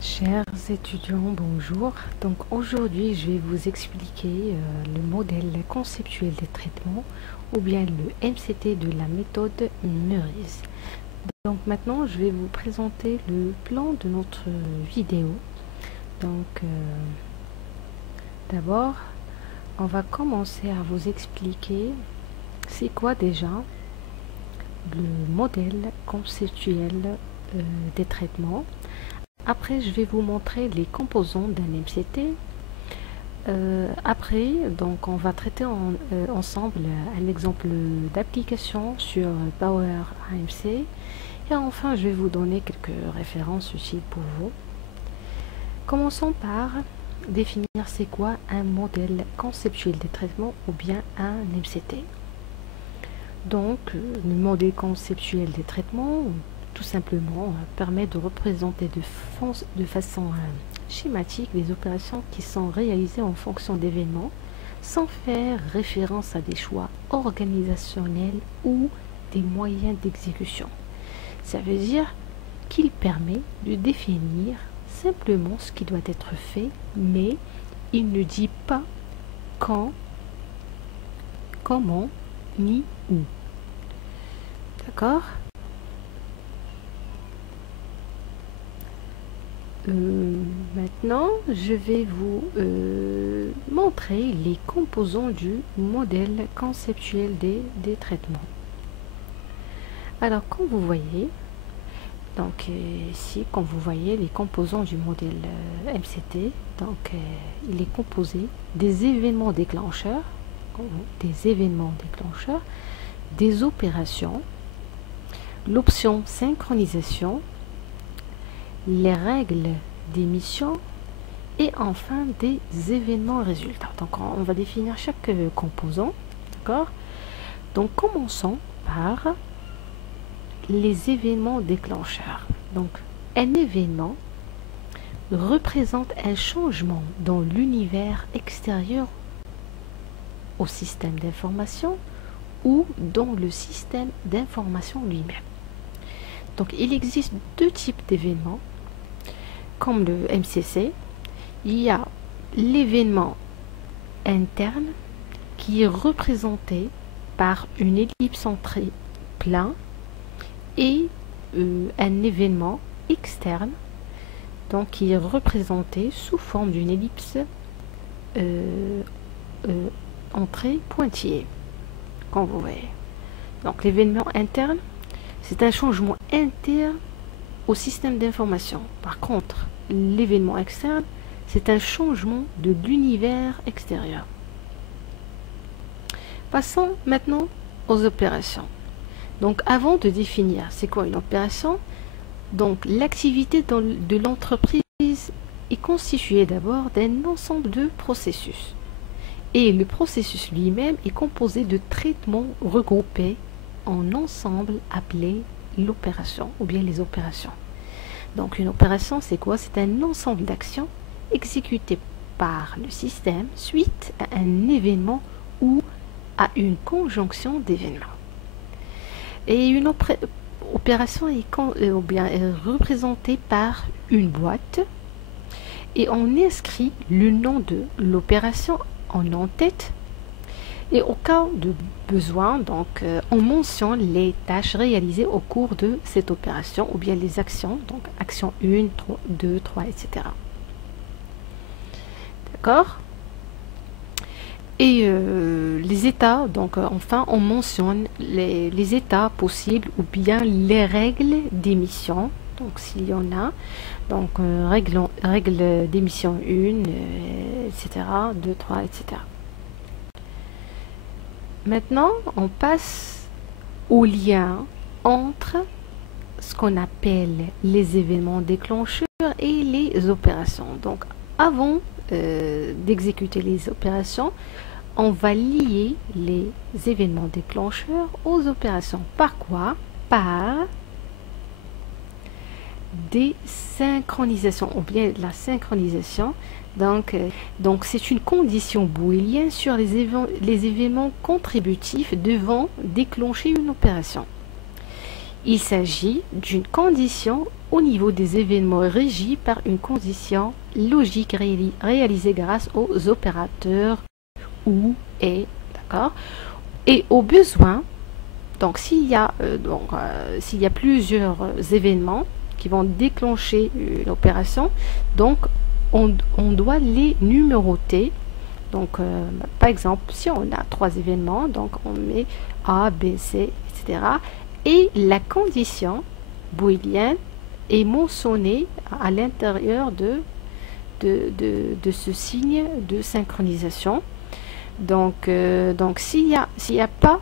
Chers étudiants, bonjour. Donc aujourd'hui, je vais vous expliquer le modèle conceptuel des traitements ou bien le MCT de la méthode Meurice. Donc maintenant, je vais vous présenter le plan de notre vidéo. Donc d'abord, on va commencer à vous expliquer c'est quoi déjà le modèle conceptuel des traitements. Après, je vais vous montrer les composants d'un MCT. Après, donc, on va traiter ensemble un exemple d'application sur Power AMC. Et enfin, je vais vous donner quelques références utiles pour vous. Commençons par définir c'est quoi un modèle conceptuel des traitements ou bien un MCT. Donc, le modèle conceptuel des traitements, tout simplement, permet de représenter de façon schématique les opérations qui sont réalisées en fonction d'événements sans faire référence à des choix organisationnels ou des moyens d'exécution. Ça veut dire qu'il permet de définir simplement ce qui doit être fait, mais il ne dit pas quand, comment, ni où. D'accord ? Maintenant, je vais vous montrer les composants du modèle conceptuel des traitements. Alors, comme vous voyez, donc ici, comme vous voyez, les composants du modèle MCT, donc il est composé des événements déclencheurs, des opérations, l'option synchronisation, les règles d'émission et enfin des événements résultats. Donc on va définir chaque composant, d'accord? Donc commençons par les événements déclencheurs. Donc un événement représente un changement dans l'univers extérieur au système d'information ou dans le système d'information lui-même. Donc il existe deux types d'événements. Comme le MCC, il y a l'événement interne qui est représenté par une ellipse centrée plein et un événement externe donc qui est représenté sous forme d'une ellipse entrée pointillée, comme vous voyez. Donc l'événement interne, c'est un changement interne au système d'information. Par contre, l'événement externe, c'est un changement de l'univers extérieur. Passons maintenant aux opérations. Donc, avant de définir c'est quoi une opération, donc l'activité de l'entreprise est constituée d'abord d'un ensemble de processus. Et le processus lui-même est composé de traitements regroupés en ensemble appelés l'opération ou bien les opérations. Donc une opération, c'est quoi? C'est un ensemble d'actions exécutées par le système suite à un événement ou à une conjonction d'événements. Et une opération est représentée par une boîte et on inscrit le nom de l'opération en en-tête. Et au cas de besoin, donc, on mentionne les tâches réalisées au cours de cette opération ou bien les actions, donc action 1, 2, 3, etc. D'accord? Et les états, donc enfin, on mentionne les états possibles ou bien les règles d'émission, donc s'il y en a, donc règle d'émission 1, etc., 2, 3, etc. Maintenant, on passe au lien entre ce qu'on appelle les événements déclencheurs et les opérations. Donc, avant d'exécuter les opérations, on va lier les événements déclencheurs aux opérations. Par quoi? Par des synchronisations ou bien la synchronisation. Donc c'est une condition booléenne sur les événements contributifs devant déclencher une opération. Il s'agit d'une condition au niveau des événements régis par une condition logique réalisée grâce aux opérateurs ou et, d'accord, et au besoin. Donc s'il y a plusieurs événements qui vont déclencher une opération, donc on doit les numéroter. Donc par exemple, si on a 3 événements, donc on met A, B, C, etc. Et la condition booléenne est mentionnée à l'intérieur de ce signe de synchronisation. Donc s'il y a pas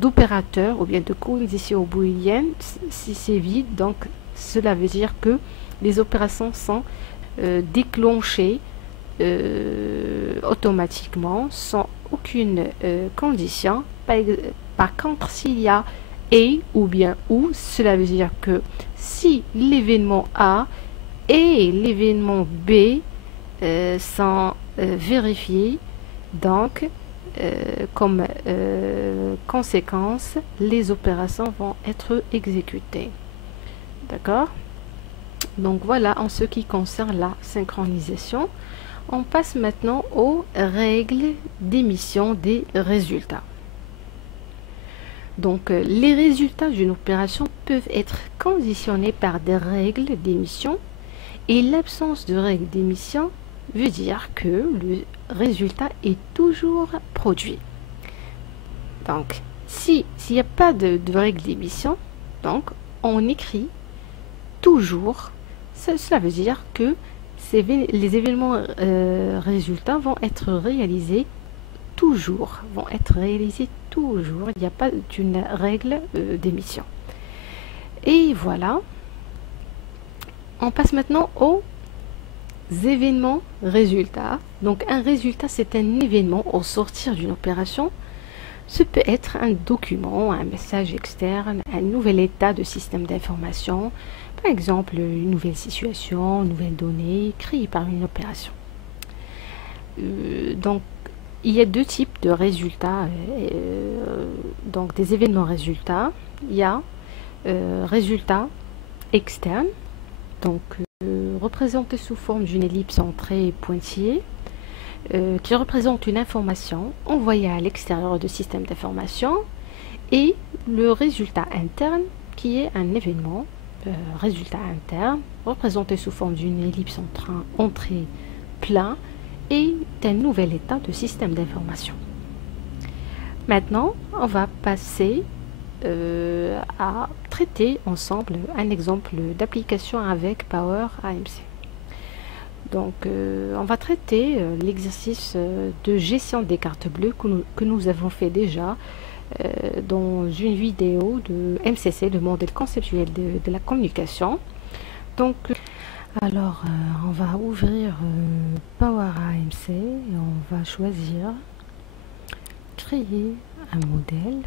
d'opérateur ou bien de condition booléenne, si c'est vide, donc cela veut dire que les opérations sont déclenchées automatiquement sans aucune condition. Par contre, s'il y a et ou bien ou, cela veut dire que si l'événement A et l'événement B sont vérifiés, donc comme conséquence, les opérations vont être exécutées. D'accord? Donc voilà en ce qui concerne la synchronisation. On passe maintenant aux règles d'émission des résultats. Donc les résultats d'une opération peuvent être conditionnés par des règles d'émission, et l'absence de règles d'émission veut dire que le résultat est toujours produit. Donc s'il n'y a pas de règle d'émission, donc on écrit toujours. Cela veut dire que les événements résultats vont être réalisés toujours. Il n'y a pas d'une règle d'émission. Et voilà. On passe maintenant aux événements résultats. Donc un résultat, c'est un événement au sortir d'une opération. Ce peut être un document, un message externe, un nouvel état de système d'information, par exemple une nouvelle situation, une nouvelle donnée créée par une opération. Donc il y a 2 types de résultats, donc des événements résultats. Il y a résultats externes, donc représentés sous forme d'une ellipse centrée et pointillée, qui représente une information envoyée à l'extérieur du système d'information, et le résultat interne qui est un événement, résultat interne, représenté sous forme d'une ellipse entrée plein et d'un nouvel état de système d'information. Maintenant, on va passer à traiter ensemble un exemple d'application avec Power AMC. Donc, on va traiter l'exercice de gestion des cartes bleues que nous avons fait déjà dans une vidéo de MCC, le modèle conceptuel de la communication. Donc, alors, on va ouvrir Power AMC et on va choisir créer un modèle.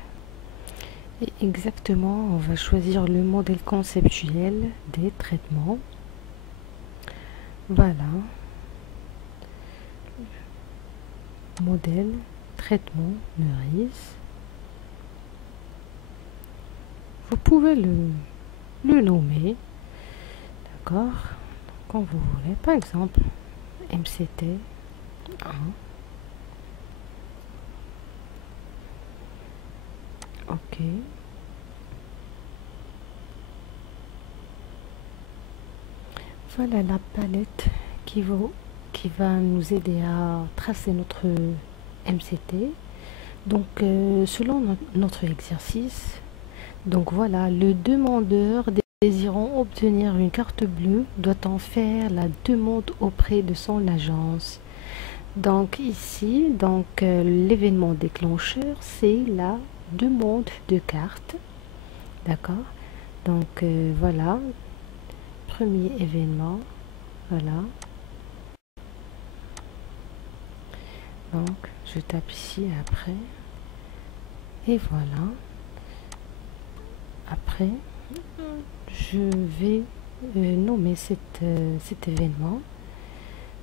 Et exactement, on va choisir le modèle conceptuel des traitements. Voilà. Modèle, traitement, Meurice. Vous pouvez le nommer. D'accord? Quand vous voulez. Par exemple, MCT 1. OK. Voilà la palette qui va nous aider à tracer notre MCT. Donc, selon notre exercice, donc voilà, le demandeur désirant obtenir une carte bleue doit en faire la demande auprès de son agence. Donc ici, l'événement déclencheur, c'est la demande de carte. D'accord? Donc voilà, premier événement, voilà. Donc je tape ici après, et voilà. Après, je vais nommer cet événement.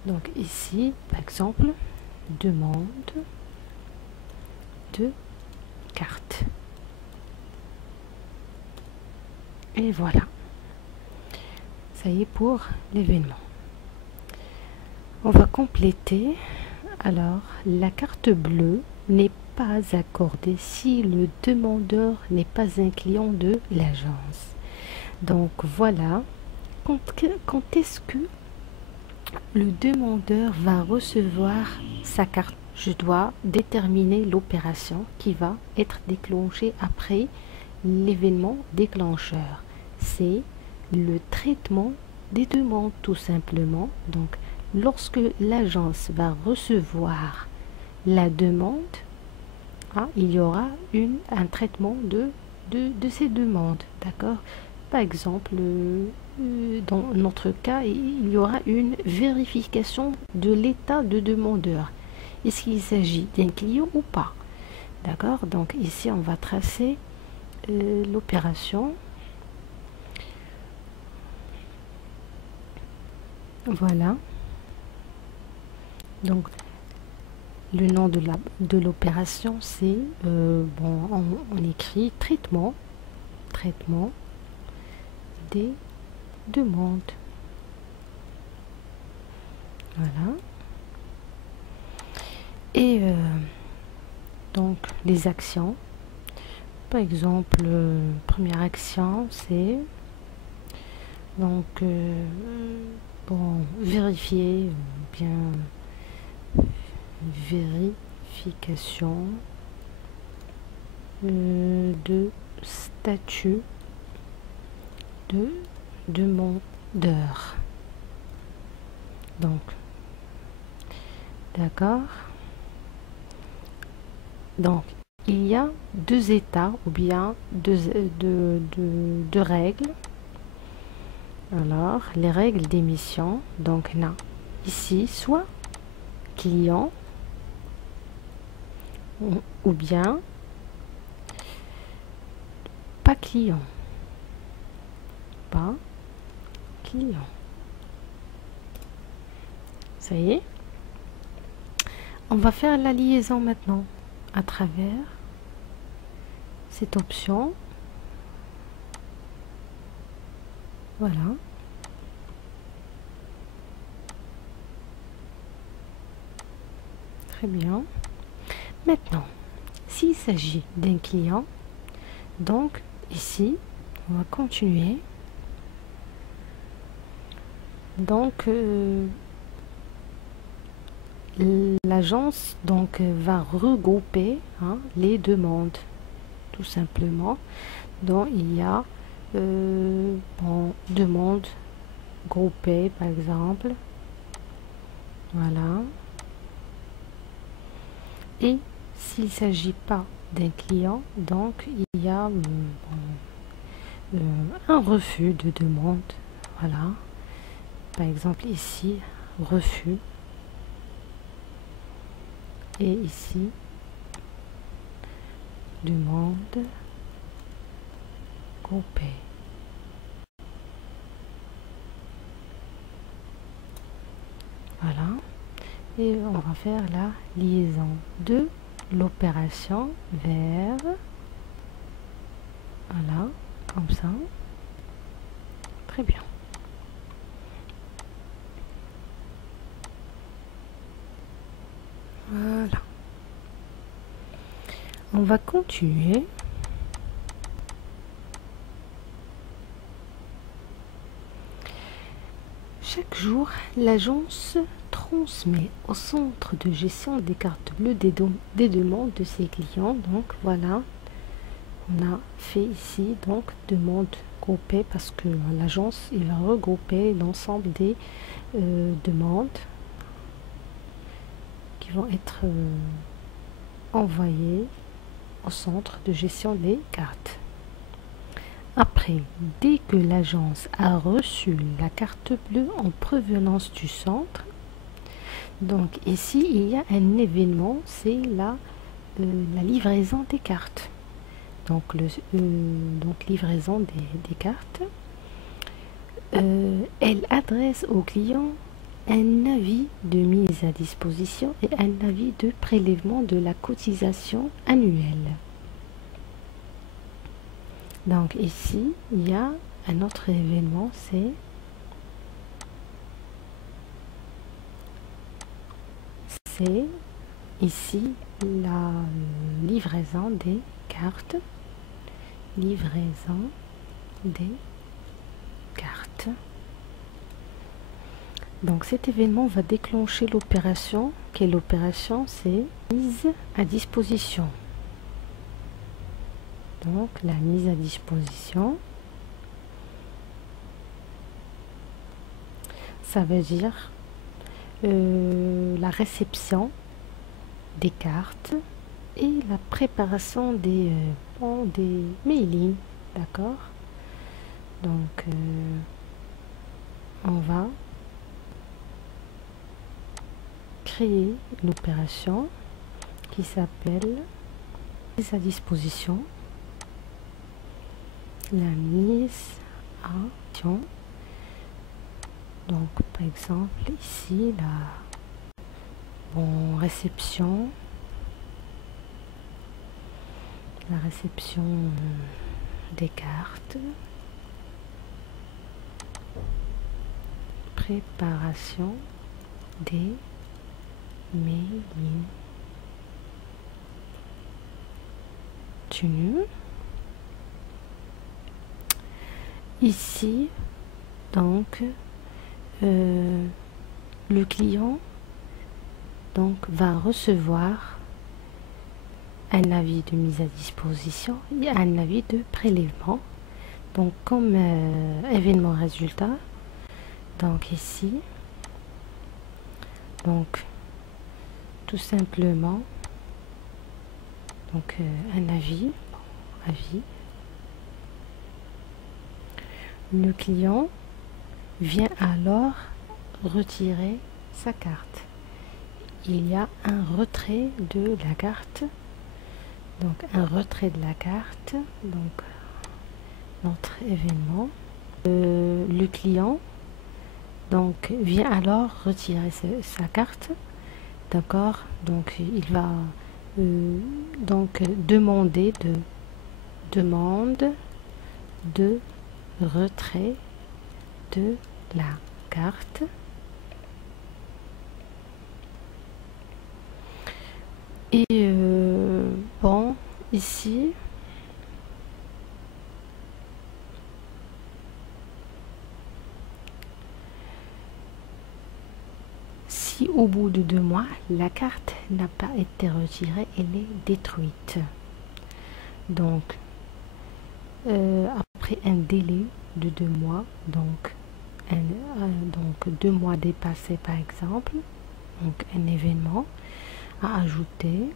Donc ici, par exemple, demande de carte. Et voilà, ça y est pour l'événement. On va compléter. Alors, la carte bleue n'est pas accordée si le demandeur n'est pas un client de l'agence. Donc voilà, quand est-ce que le demandeur va recevoir sa carte? Je dois déterminer l'opération qui va être déclenchée après l'événement déclencheur. C'est le traitement des demandes tout simplement. Donc lorsque l'agence va recevoir la demande, il y aura un traitement de ces demandes, d'accord? Par exemple, dans notre cas, il y aura une vérification de l'état de demandeur. Est-ce qu'il s'agit d'un client ou pas? D'accord? Donc ici, on va tracer l'opération. Voilà. Donc, le nom de l'opération, c'est, on écrit traitement des demandes. Voilà. Et donc les actions, par exemple, première action, c'est donc vérifier, vérification de statut de demandeur. Donc, d'accord. Donc, il y a deux états ou bien deux règles. Alors, les règles d'émission. Donc, là, ici, soit client ou bien pas client. Pas client. Ça y est. On va faire la liaison maintenant à travers cette option. Voilà. Très bien. Maintenant, s'il s'agit d'un client, donc ici, on va continuer. Donc, l'agence va regrouper les demandes, tout simplement. Donc, il y a demande groupée, par exemple. Voilà. Et s'il ne s'agit pas d'un client, donc il y a un refus de demande. Voilà. Par exemple ici, refus. Et ici, demande groupée. Voilà. Et on va faire la liaison de l'opération vers, voilà, comme ça. Très bien. Voilà. On va continuer. Chaque jour, l'agence transmet au centre de gestion des cartes bleues des demandes de ses clients. Donc voilà, on a fait ici donc demande groupée parce que l'agence il va regrouper l'ensemble des demandes qui vont être envoyées au centre de gestion des cartes. Après, dès que l'agence a reçu la carte bleue en provenance du centre, donc ici il y a un événement, c'est la livraison des cartes. Donc, livraison des cartes. Elle adresse au client un avis de mise à disposition et un avis de prélèvement de la cotisation annuelle. Donc ici, il y a un autre événement, c'est ici la livraison des cartes. Livraison des cartes. Donc cet événement va déclencher l'opération. Quelle opération? C'est mise à disposition. Donc la mise à disposition, ça veut dire la réception des cartes et la préparation des mailings, d'accord. Donc on va créer une opération qui s'appelle mise à disposition, la mise à disposition. Donc par exemple ici la réception des cartes, préparation des mailings. Continue. Ici donc le client donc va recevoir un avis de mise à disposition et un avis de prélèvement. Donc comme événement résultat, donc ici, donc tout simplement donc un avis. Le client vient alors retirer sa carte. Il y a un retrait de la carte. Donc un retrait de la carte. Donc notre événement. Le client donc vient alors retirer sa carte. D'accord. Donc il va donc demander demande de retrait de la carte. Et bon, ici si au bout de 2 mois la carte n'a pas été retirée, elle est détruite. Donc après un délai de 2 mois, donc 2 mois dépassés par exemple, donc un événement à ajouter.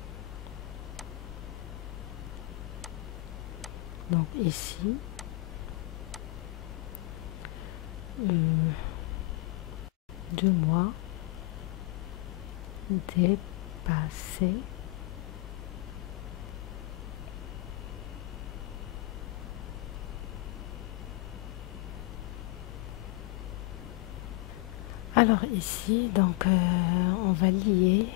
Donc ici 2 mois dépassés. Alors ici donc on va lier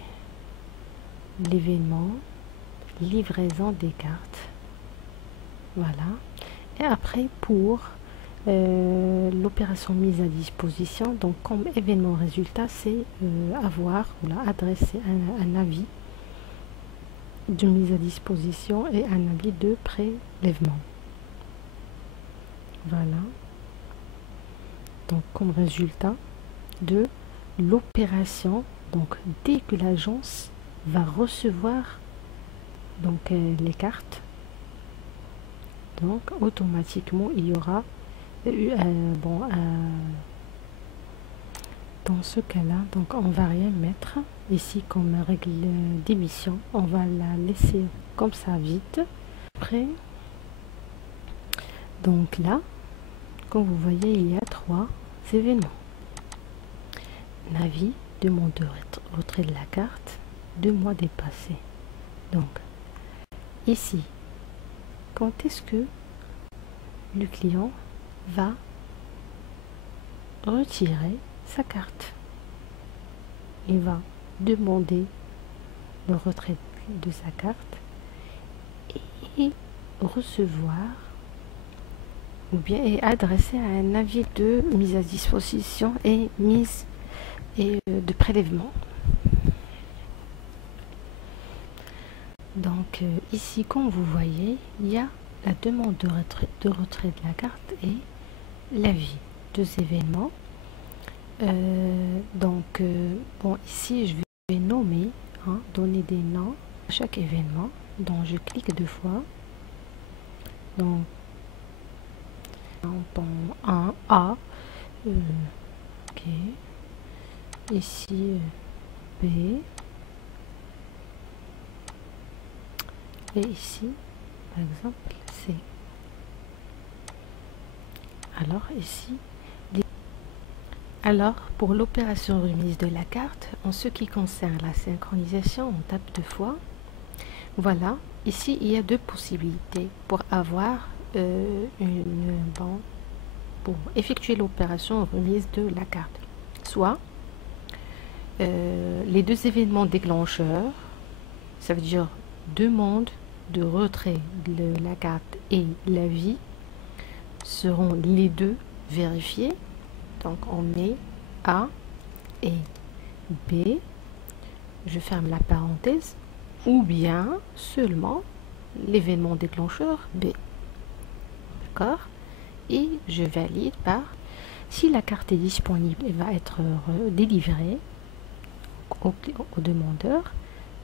l'événement livraison des cartes, voilà. Et après pour l'opération mise à disposition, donc comme événement résultat, c'est avoir ou adresser un avis de mise à disposition et un avis de prélèvement, voilà. Donc comme résultat de l'opération, donc dès que l'agence va recevoir donc les cartes, donc automatiquement il y aura dans ce cas là, donc on va rien mettre ici comme règle d'émission, on va la laisser comme ça vide. Après donc là, comme vous voyez, il y a 3 événements: avis, demande de retrait de la carte, 2 mois dépassés. Donc ici, quand est-ce que le client va retirer sa carte? Il va demander le retrait de sa carte et recevoir ou bien est adressé à un avis de mise à disposition et mise de prélèvement. Donc ici, comme vous voyez, il y a la demande de retrait de la carte et l'avis, deux événements. Bon, ici je vais nommer, donner des noms à chaque événement. Donc je clique deux fois. Donc un A, ok, ici B, et ici par exemple C. Alors ici, alors pour l'opération remise de la carte, en ce qui concerne la synchronisation, on tape deux fois. Voilà, ici il y a deux possibilités pour avoir pour effectuer l'opération remise de la carte. Soit les deux événements déclencheurs, ça veut dire demande de retrait de la carte et l'avis, seront les deux vérifiés. Donc on met A et B, je ferme la parenthèse, ou bien seulement l'événement déclencheur B. D'accord? Et je valide par, si la carte est disponible, elle va être délivrée au demandeur.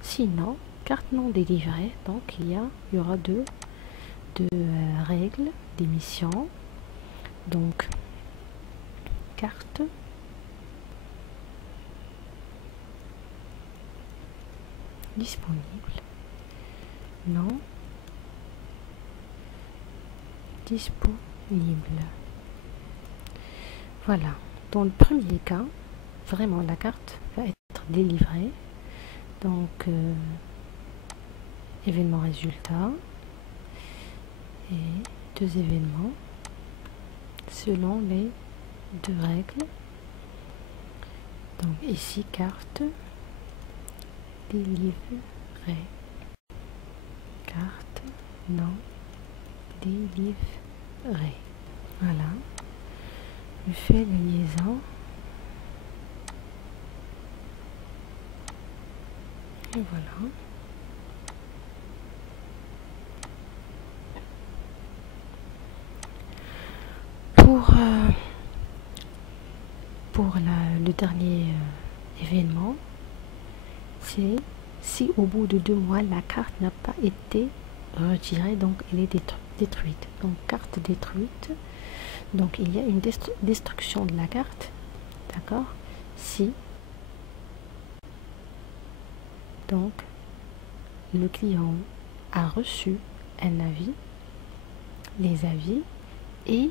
Sinon, carte non délivrée. Donc il y aura deux règles d'émission. Donc carte disponible, non disponible. Voilà, dans le premier cas, vraiment la carte va être délivrée. Donc événement résultat et deux événements selon les deux règles. Donc ici carte délivrée, carte non délivrée. Voilà, je fais la liaison et voilà. Pour le dernier événement, c'est si au bout de 2 mois la carte n'a pas été retirée, donc elle est détruite. Donc carte détruite, donc il y a une destruction de la carte, d'accord, si donc le client a reçu un avis, les avis et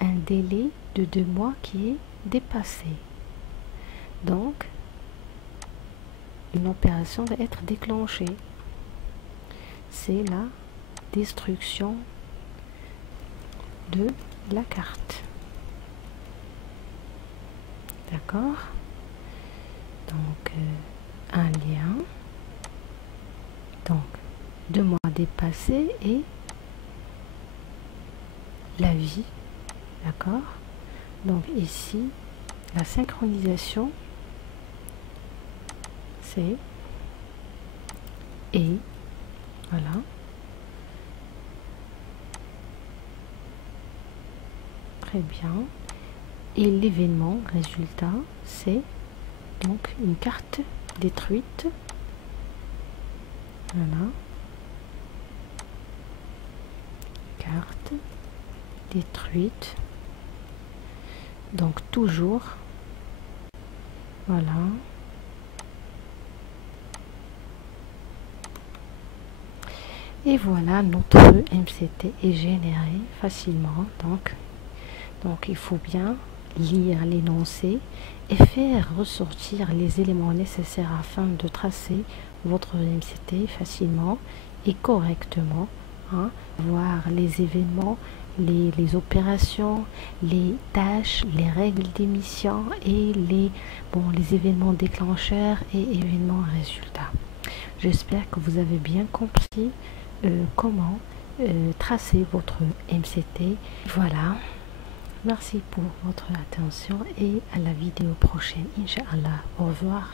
un délai de 2 mois qui est dépassé. Donc une opération va être déclenchée. C'est la destruction de la carte. D'accord? Donc un lien. Donc 2 mois dépassés et l'avis. D'accord? Donc ici, la synchronisation, c'est et voilà. Très bien. Et l'événement résultat, c'est donc une carte détruite. Voilà. Carte détruite. Donc toujours, voilà. Et voilà, notre MCT est généré facilement. Donc il faut bien lire l'énoncé et faire ressortir les éléments nécessaires afin de tracer votre MCT facilement et correctement. Voir les événements, les opérations, les tâches, les règles d'émission et les événements déclencheurs et événements résultats. J'espère que vous avez bien compris comment tracer votre MCT. Voilà. Merci pour votre attention et à la vidéo prochaine, Inch'Allah. Au revoir.